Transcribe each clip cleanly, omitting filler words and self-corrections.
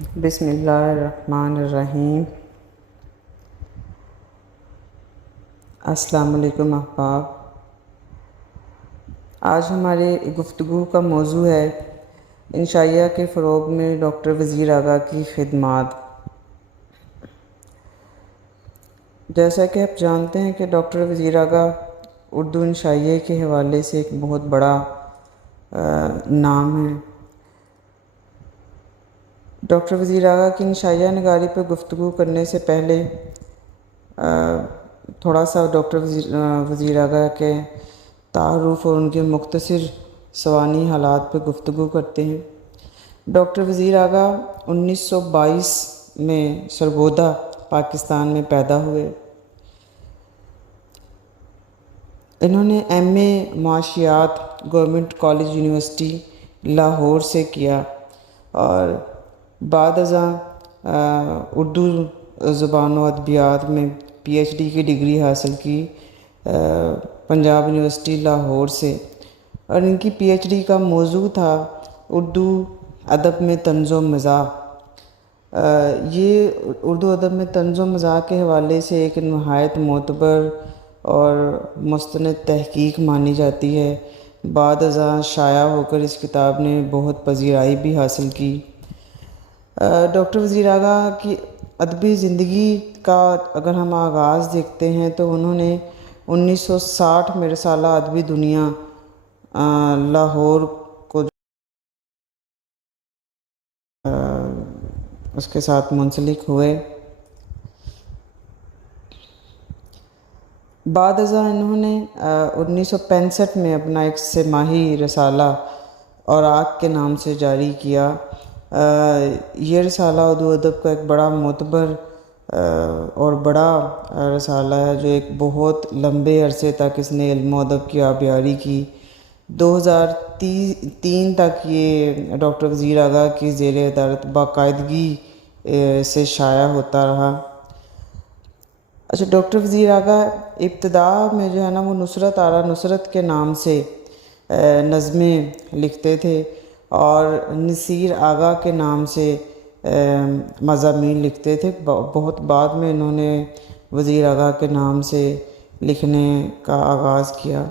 بسم اللہ الرحمن الرحیم۔ السلام علیکم احباب۔ آج ہمارے گفتگو کا موضوع ہے انشائیہ کے فروغ میں ڈاکٹر وزیر آغا کی خدمات۔ جیسا کہ آپ جانتے ہیں کہ ڈاکٹر وزیر آغا اردو انشائیہ کے حوالے سے ایک بہت بڑا نام ہے۔ ڈاکٹر وزیر آغا کی انشائیہ نگاری پر گفتگو کرنے سے پہلے تھوڑا سا ڈاکٹر وزیر آغا کے تعارف اور ان کے مختصر سوانحی حالات پہ گفتگو کرتے ہیں۔ ڈاکٹر وزیر آغا 1922 میں سرگودا پاکستان میں پیدا ہوئے۔ انہوں نے ایم اے معاشیات گورنمنٹ کالج یونیورسٹی لاہور سے کیا اور بعد ازاں اردو زبان و ادبیات میں پی ایچ ڈی کی ڈگری حاصل کی پنجاب یونیورسٹی لاہور سے، اور ان کی پی ایچ ڈی کا موضوع تھا اردو ادب میں طنز و مزاح۔ یہ اردو ادب میں طنز و مزاح کے حوالے سے ایک نہایت معتبر اور مستند تحقیق مانی جاتی ہے۔ بعد ازاں شائع ہو کر اس کتاب نے بہت پذیرائی بھی حاصل کی۔ ڈاکٹر وزیر آغا کی ادبی زندگی کا اگر ہم آغاز دیکھتے ہیں تو انہوں نے 1960 میں رسالہ ادبی دنیا لاہور کو اس کے ساتھ منسلک ہوئے۔ بعد ازاں انہوں نے 1965 میں اپنا ایک سہ ماہی رسالہ اوراق کے نام سے جاری کیا۔ یہ رسالہ اردو ادب کا ایک بڑا معتبر اور بڑا رسالہ ہے جو ایک بہت لمبے عرصے تک اس نے علم و ادب کی آبیاری کی۔ 2003 تک یہ ڈاکٹر وزیر آغا کی زیر ادارت باقاعدگی سے شائع ہوتا رہا۔ اچھا، ڈاکٹر وزیر آغا ابتدا میں جو ہے نا وہ نصرت آرا نصرت کے نام سے نظمیں لکھتے تھے اور نصیر آغا کے نام سے مضامین لکھتے تھے۔ بہت بعد میں انہوں نے وزیر آغا کے نام سے لکھنے کا آغاز کیا۔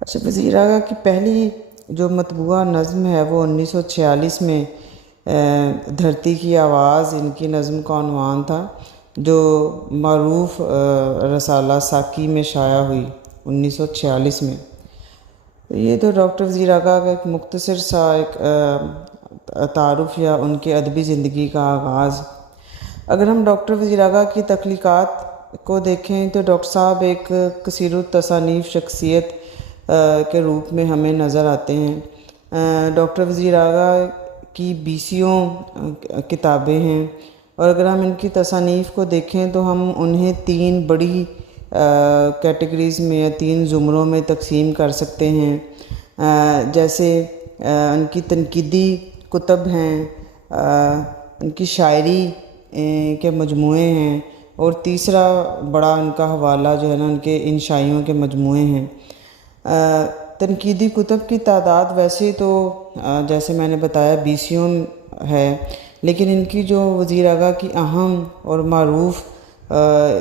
اچھا، وزیر آغا کی پہلی جو مطبوعہ نظم ہے وہ 1946 میں دھرتی کی آواز ان کی نظم کا عنوان تھا، جو معروف رسالہ ساکی میں شائع ہوئی 1946 میں۔ یہ تو ڈاکٹر وزیر آغا کا ایک مختصر سا ایک تعارف یا ان کے ادبی زندگی کا آغاز۔ اگر ہم ڈاکٹر وزیر آغا کی تخلیقات کو دیکھیں تو ڈاکٹر صاحب ایک کثیر التصانیف شخصیت کے روپ میں ہمیں نظر آتے ہیں۔ ڈاکٹر وزیر آغا کی 20 کتابیں ہیں، اور اگر ہم ان کی تصانیف کو دیکھیں تو ہم انہیں 3 بڑی کیٹیگریز میں یا 3 زمروں میں تقسیم کر سکتے ہیں۔ جیسے ان کی تنقیدی کتب ہیں، ان کی شاعری کے مجموعے ہیں، اور تیسرا بڑا ان کا حوالہ جو ہے نا ان کے انشائیوں کے مجموعے ہیں۔ تنقیدی کتب کی تعداد ویسے تو جیسے میں نے بتایا 20 ہے، لیکن ان کی جو وزیر آغا کی اہم اور معروف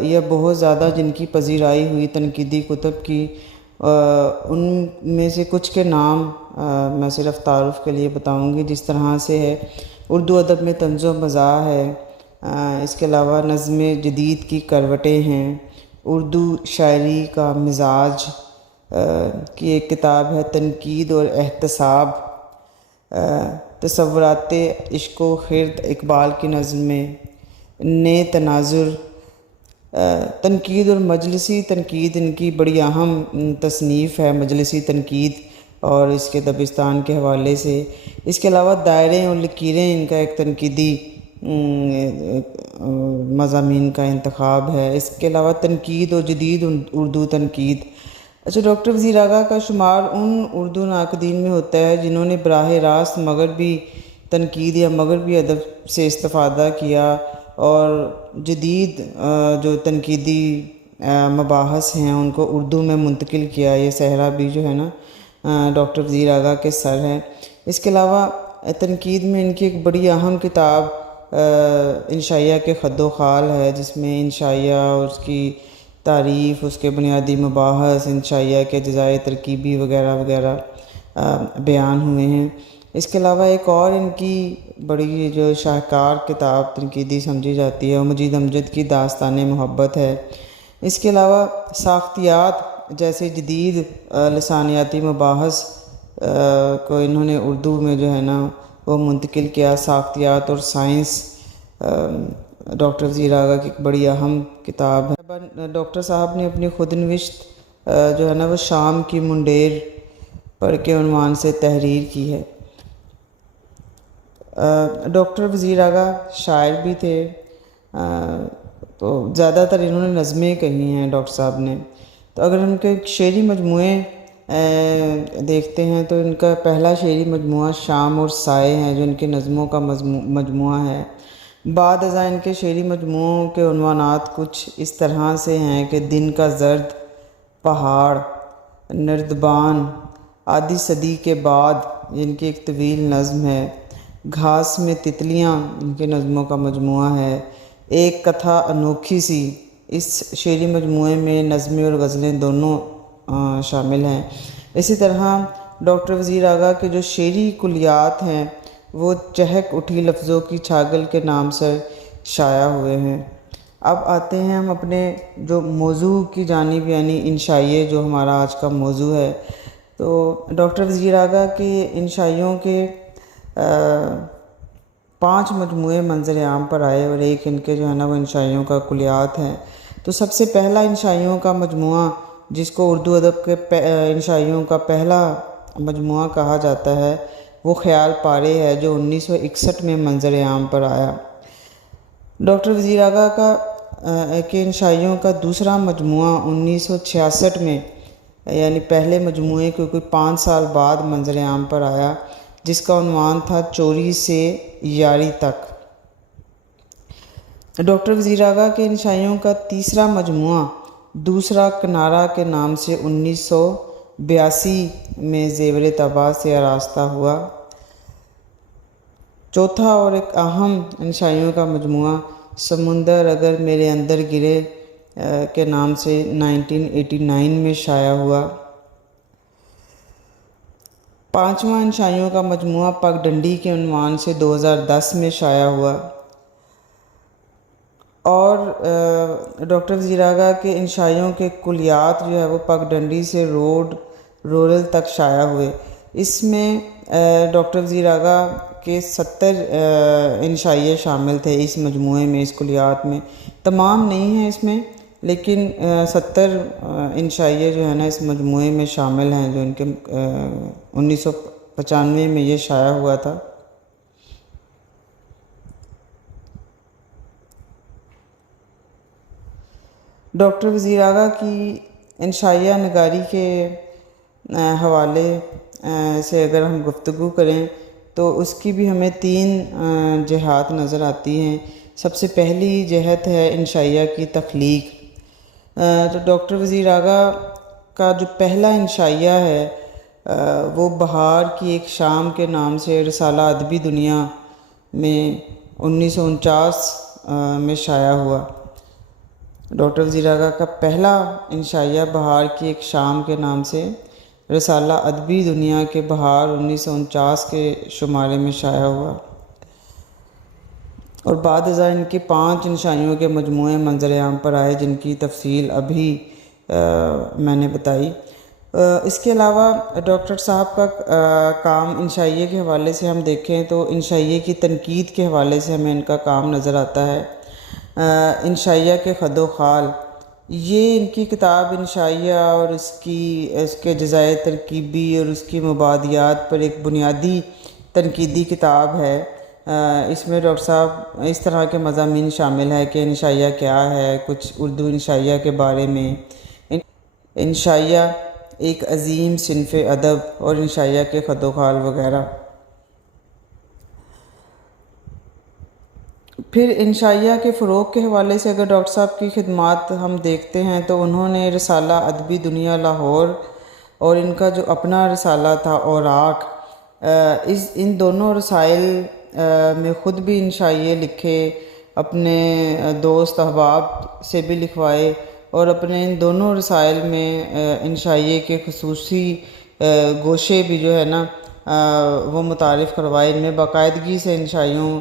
یا بہت زیادہ جن کی پذیرائی ہوئی تنقیدی کتب کی، ان میں سے کچھ کے نام میں صرف تعارف کے لیے بتاؤں گی، جس طرح سے ہے اردو ادب میں طنز و مزاح ہے، اس کے علاوہ نظم جدید کی کروٹیں ہیں، اردو شاعری کا مزاج کی ایک کتاب ہے، تنقید اور احتساب، تصورات عشق و خرد اقبال کی نظم میں، نئے تناظر، تنقید اور مجلسی تنقید ان کی بڑی اہم تصنیف ہے، مجلسی تنقید، اور اس کے دبستان کے حوالے سے۔ اس کے علاوہ دائرے اور لکیریں ان کا ایک تنقیدی مضامین کا انتخاب ہے۔ اس کے علاوہ تنقید اور جدید اردو تنقید۔ اچھا، ڈاکٹر وزیر آغا کا شمار ان اردو ناقدین میں ہوتا ہے جنہوں نے براہ راست مغربی تنقید یا مغربی ادب سے استفادہ کیا اور جدید جو تنقیدی مباحث ہیں ان کو اردو میں منتقل کیا۔ یہ صحرا بھی جو ہے نا ڈاکٹر وزیر آغا کے سر ہیں۔ اس کے علاوہ تنقید میں ان کی ایک بڑی اہم کتاب انشائیہ کے خد و خال ہے، جس میں انشائیہ اور اس کی تعریف، اس کے بنیادی مباحث، انشائیہ کے اجزائے ترکیبی وغیرہ وغیرہ بیان ہوئے ہیں۔ اس کے علاوہ ایک اور ان کی بڑی جو شاہکار کتاب تنقیدی سمجھی جاتی ہے وہ مجید امجد کی داستان محبت ہے۔ اس کے علاوہ ساختیات جیسے جدید لسانیاتی مباحث کو انہوں نے اردو میں جو ہے نا وہ منتقل کیا۔ ساختیات اور سائنس ڈاکٹر وزیر آغا کی ایک بڑی اہم کتاب ہے۔ ڈاکٹر صاحب نے اپنی خود نوشت جو ہے نا وہ شام کی منڈیر پڑھ کے عنوان سے تحریر کی ہے۔ ڈاکٹر وزیر آغا شاعر بھی تھے، تو زیادہ تر انہوں نے نظمیں کہی ہیں ڈاکٹر صاحب نے۔ تو اگر ان کے شعری مجموعے دیکھتے ہیں تو ان کا پہلا شعری مجموعہ شام اور سائے ہیں، جو ان کی نظموں کا مجموعہ ہے۔ بعد ازاں ان کے شعری مجموعوں کے عنوانات کچھ اس طرح سے ہیں کہ دن کا زرد، پہاڑ، نردبان، آدھی صدی کے بعد ان کی ایک طویل نظم ہے۔ گھاس میں تتلیاں ان کی نظموں کا مجموعہ ہے۔ ایک کتھا انوکھی سی، اس شعری مجموعے میں نظمیں اور غزلیں دونوں شامل ہیں۔ اسی طرح ڈاکٹر وزیر آغا کے جو شعری کلیات ہیں وہ چہک اٹھی لفظوں کی چھاگل کے نام سے شائع ہوئے ہیں۔ اب آتے ہیں ہم اپنے جو موضوع کی جانب، یعنی انشائیے جو ہمارا آج کا موضوع ہے۔ تو ڈاکٹر وزیر آغا کے انشائیوں کے 5 مجموعے منظر عام پر آئے اور ایک ان کے جو ہے نا وہ انشائیوں کا کلیات ہیں۔ تو سب سے پہلا انشائیوں کا مجموعہ، جس کو اردو ادب کے انشائیوں کا پہلا مجموعہ کہا جاتا ہے، وہ خیال پارے ہے، جو 1961 میں منظر عام پر آیا۔ ڈاکٹر وزیر آغا کا کے انشائیوں کا دوسرا مجموعہ 1966 میں، یعنی پہلے مجموعے کو کوئی 5 سال بعد منظر عام پر آیا، جس کا عنوان تھا چوری سے یاری تک۔ ڈاکٹر وزیر آغا کے انشائیوں کا تیسرا مجموعہ دوسرا کنارہ کے نام سے 1982 میں زیور طبع سے آراستہ ہوا۔ چوتھا اور ایک اہم انشائیوں کا مجموعہ سمندر اگر میرے اندر گرے کے نام سے 1989 میں شائع ہوا۔ پانچواں انشائیوں کا مجموعہ پگ ڈنڈی کے عنوان سے 2010 میں شائع ہوا۔ اور ڈاکٹر وزیر آغا کے انشائیوں کے کلیات جو ہے وہ پگ ڈنڈی سے رورل تک شائع ہوئے۔ اس میں ڈاکٹر وزیر آغا کے 70 انشائیے شامل تھے اس مجموعے میں، اس کلیات میں۔ تمام نہیں ہیں اس میں، لیکن 70 انشائیے جو ہے نا اس مجموعے میں شامل ہیں، جو ان کے 1995 میں یہ شائع ہوا تھا۔ ڈاکٹر وزیر آغا کی انشائیہ نگاری کے حوالے سے اگر ہم گفتگو کریں تو اس کی بھی ہمیں 3 جہات نظر آتی ہیں۔ سب سے پہلی جہت ہے انشائیہ کی تخلیق۔ تو ڈاکٹر وزیر آغا کا جو پہلا انشائیہ ہے وہ بہار کی ایک شام کے نام سے رسالہ ادبی دنیا میں 1949 میں شائع ہوا۔ ڈاکٹر وزیر آغا کا پہلا انشائیہ بہار کی ایک شام کے نام سے رسالہ ادبی دنیا کے بہار 1949 کے شمارے میں شائع ہوا۔ اور بعد ازاں ان کے 5 انشائیوں کے مجموعے منظر عام پر آئے، جن کی تفصیل ابھی میں نے بتائی۔ اس کے علاوہ ڈاکٹر صاحب کا کام انشائیے کے حوالے سے ہم دیکھیں تو انشائیے کی تنقید کے حوالے سے ہمیں ان کا کام نظر آتا ہے۔ انشائیہ کے خد و خال، یہ ان کی کتاب انشائیہ اور اس کے اجزائے ترکیبی اور اس کی مبادیات پر ایک بنیادی تنقیدی کتاب ہے۔ اس میں ڈاکٹر صاحب اس طرح کے مضامین شامل ہے کہ انشائیہ کیا ہے، کچھ اردو انشائیہ کے بارے میں، انشائیہ ایک عظیم صنف ادب اور انشائیہ کے خد و خال وغیرہ۔ پھر انشائیہ کے فروغ کے حوالے سے اگر ڈاکٹر صاحب کی خدمات ہم دیکھتے ہیں تو انہوں نے رسالہ ادبی دنیا لاہور اور ان کا جو اپنا رسالہ تھا اوراق، ان دونوں رسائل میں خود بھی انشائیے لکھے، اپنے دوست احباب سے بھی لکھوائے، اور اپنے ان دونوں رسائل میں انشائیے کے خصوصی گوشے بھی جو ہے نا وہ متعارف کروائے۔ ان میں باقاعدگی سے انشائیوں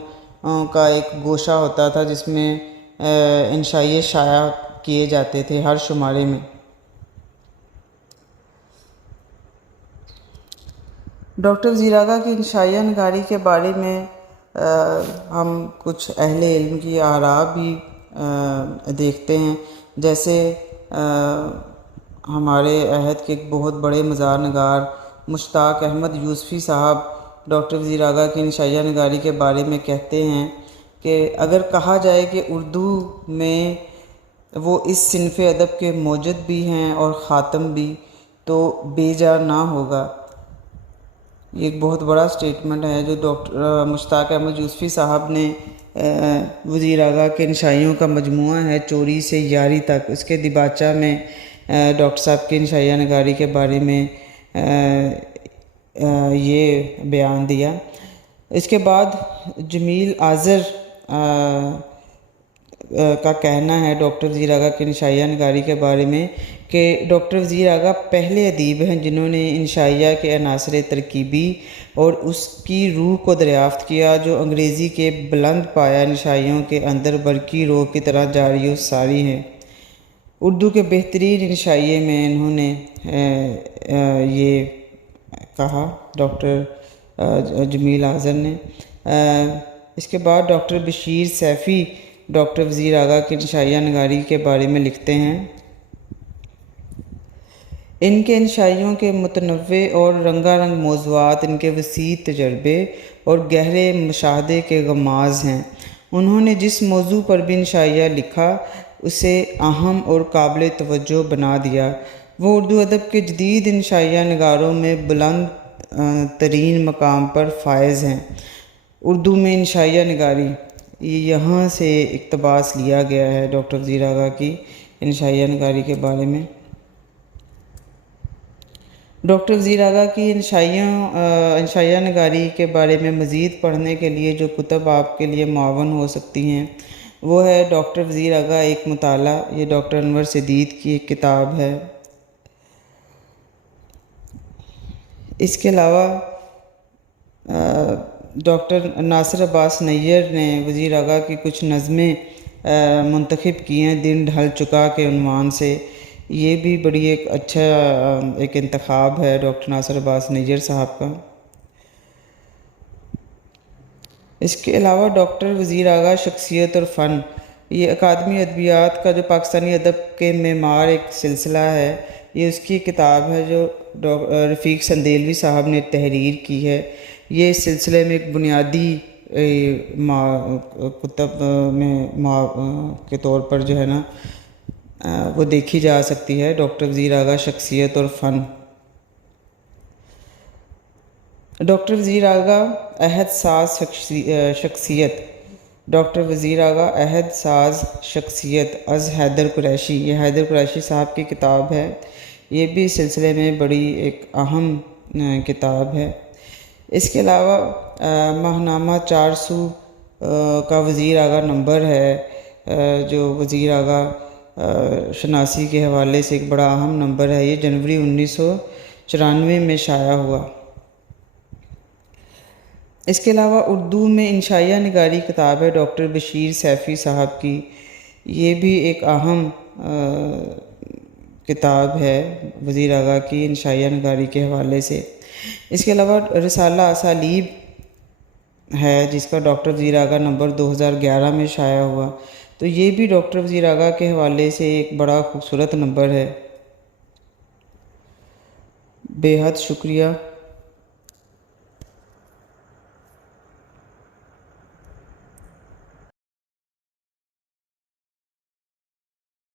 کا ایک گوشہ ہوتا تھا جس میں انشائیے شائع کیے جاتے تھے ہر شمارے میں۔ ڈاکٹر وزیر اعلیٰ کی انشائیہ نگاری کے بارے میں ہم کچھ اہل علم کی آراء بھی دیکھتے ہیں، جیسے ہمارے عہد کے ایک بہت بڑے مزار نگار مشتاق احمد یوسفی صاحب ڈاکٹر وزیر اعلیٰ کی انشائیہ نگاری کے بارے میں کہتے ہیں کہ اگر کہا جائے کہ اردو میں وہ اس صنف ادب کے موجد بھی ہیں اور خاتم بھی تو بے جا نہ ہوگا۔ یہ ایک بہت بڑا سٹیٹمنٹ ہے جو ڈاکٹر مشتاق احمد یوسفی صاحب نے وزیر اعلیٰ کے انشائیوں کا مجموعہ ہے چوری سے یاری تک، اس کے دیباچہ میں ڈاکٹر صاحب کی انشائیہ نگاری کے بارے میں یہ بیان دیا۔ اس کے بعد جمیل آذر کا کہنا ہے ڈاکٹر وزیر اعلیٰ کی انشائیہ نگاری کے بارے میں کہ ڈاکٹر وزیر اعلیٰ پہلے ادیب ہیں جنہوں نے انشائیہ کے عناصر ترکیبی اور اس کی روح کو دریافت کیا، جو انگریزی کے بلند پایہ انشائیوں کے اندر برقی رو کی طرح جاری و ساری ہیں۔ اردو کے بہترین انشائیے میں انہوں نے یہ کہا ڈاکٹر جمیل آذر نے۔ اس کے بعد ڈاکٹر بشیر سیفی ڈاکٹر وزیر اعلیٰ کی انشائیہ نگاری کے بارے میں لکھتے ہیں، ان کے انشائیوں کے متنوع اور رنگا رنگ موضوعات ان کے وسیع تجربے اور گہرے مشاہدے کے غماز ہیں۔ انہوں نے جس موضوع پر بھی انشائیہ لکھا اسے اہم اور قابل توجہ بنا دیا۔ وہ اردو ادب کے جدید انشائیہ نگاروں میں بلند ترین مقام پر فائز ہیں۔ اردو میں انشائیہ نگاری، یہاں سے اقتباس لیا گیا ہے ڈاکٹر وزیر اعلیٰ کی انشائیہ نگاری کے بارے میں۔ ڈاکٹر وزیر اعلیٰ کی انشائیہ نگاری کے بارے میں مزید پڑھنے کے لیے جو کتب آپ کے لیے معاون ہو سکتی ہیں وہ ہے ڈاکٹر وزیر اعلیٰ ایک مطالعہ، یہ ڈاکٹر انور سدید کی ایک کتاب ہے۔ اس کے علاوہ ڈاکٹر ناصر عباس نیّر نے وزیر اعلیٰ کی کچھ نظمیں منتخب کی ہیں، دن ڈھل چکا کے عنوان سے۔ یہ بھی بڑی ایک اچھا ایک انتخاب ہے ڈاکٹر ناصر عباس نیّر صاحب کا۔ اس کے علاوہ ڈاکٹر وزیر اعلیٰ شخصیت اور فن، یہ اکادمی ادبیات کا جو پاکستانی ادب کے معمار ایک سلسلہ ہے، یہ اس کی کتاب ہے جو رفیق سندیلوی صاحب نے تحریر کی ہے۔ یہ اس سلسلے میں ایک بنیادی کتب میں کے طور پر جو ہے نا وہ دیکھی جا سکتی ہے، ڈاکٹر وزیر اعلیٰ شخصیت اور فن۔ ڈاکٹر وزیر اعلیٰ عہد ساز شخصیت، ڈاکٹر وزیر اعلیٰ عہد ساز شخصیت از حیدر قریشی، یہ حیدر قریشی صاحب کی کتاب ہے۔ یہ بھی اس سلسلے میں بڑی ایک اہم کتاب ہے۔ اس کے علاوہ ماہنامہ 400 کا وزیر اعلیٰ نمبر ہے جو وزیر اعلیٰ شناسی کے حوالے سے ایک بڑا اہم نمبر ہے، یہ جنوری 1994 میں شائع ہوا۔ اس کے علاوہ اردو میں انشائیہ نگاری کتاب ہے ڈاکٹر بشیر سیفی صاحب کی، یہ بھی ایک اہم کتاب ہے وزیر اعلیٰ کی انشائیہ نگاری کے حوالے سے۔ اس کے علاوہ رسالہ اسالیب ہے جس کا ڈاکٹر وزیر اعلیٰ نمبر 2011 میں شائع ہوا، تو یہ بھی ڈاکٹر وزیر اعلیٰ کے حوالے سے ایک بڑا خوبصورت نمبر ہے۔ بے حد شکریہ۔